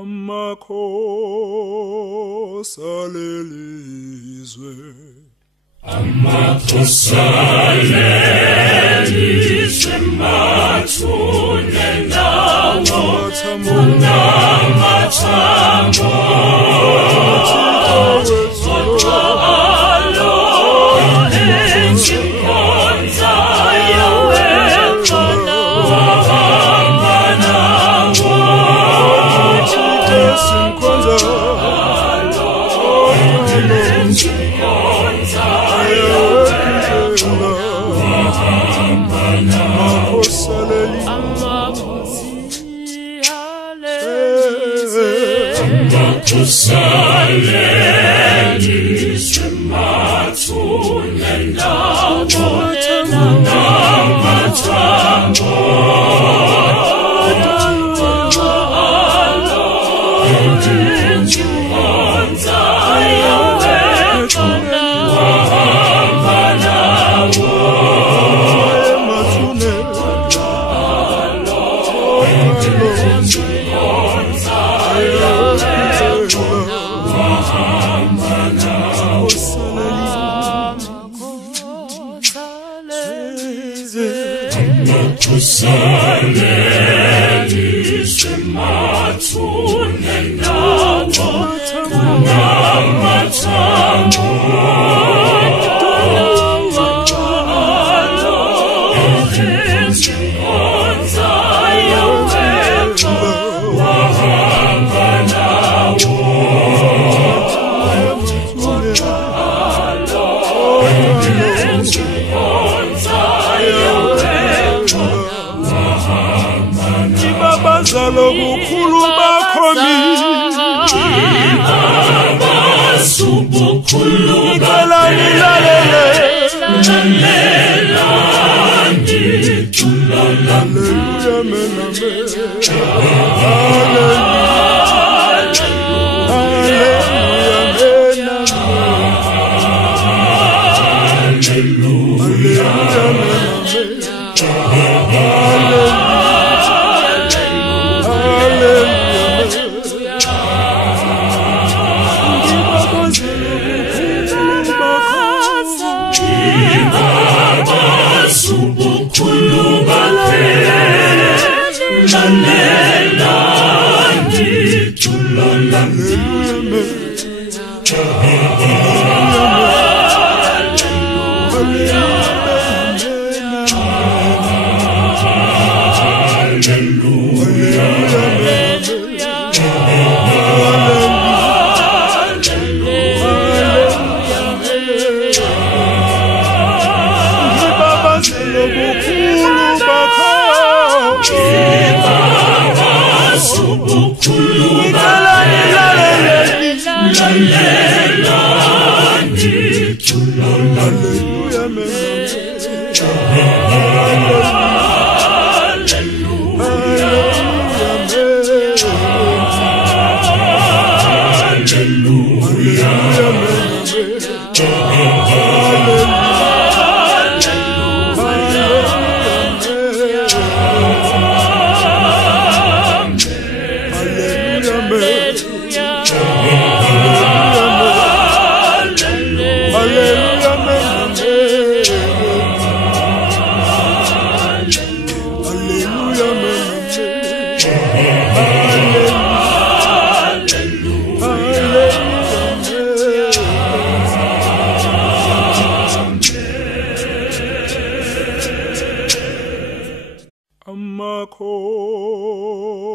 Amakhosi lelizwe, Amakhosi lelizwe mathune ndawo kunamathambo Zodwalo enzinkonza yawekona wahamba nawo sinkonza enzinkonza wahamba namakhosi lelizwe mathune ndawo kunamathambo enzinkonza yawekona wahamba nawo Amakhosi lelizwe mathune ndawo kunamathambo enzinkonza yawekona wahamba nawo Bazalo bukhulu bakho subukhulu ngicela nilalele lalela ngithulala haleluya mena subukhulu bakhe lalela ngithulala Amakhosi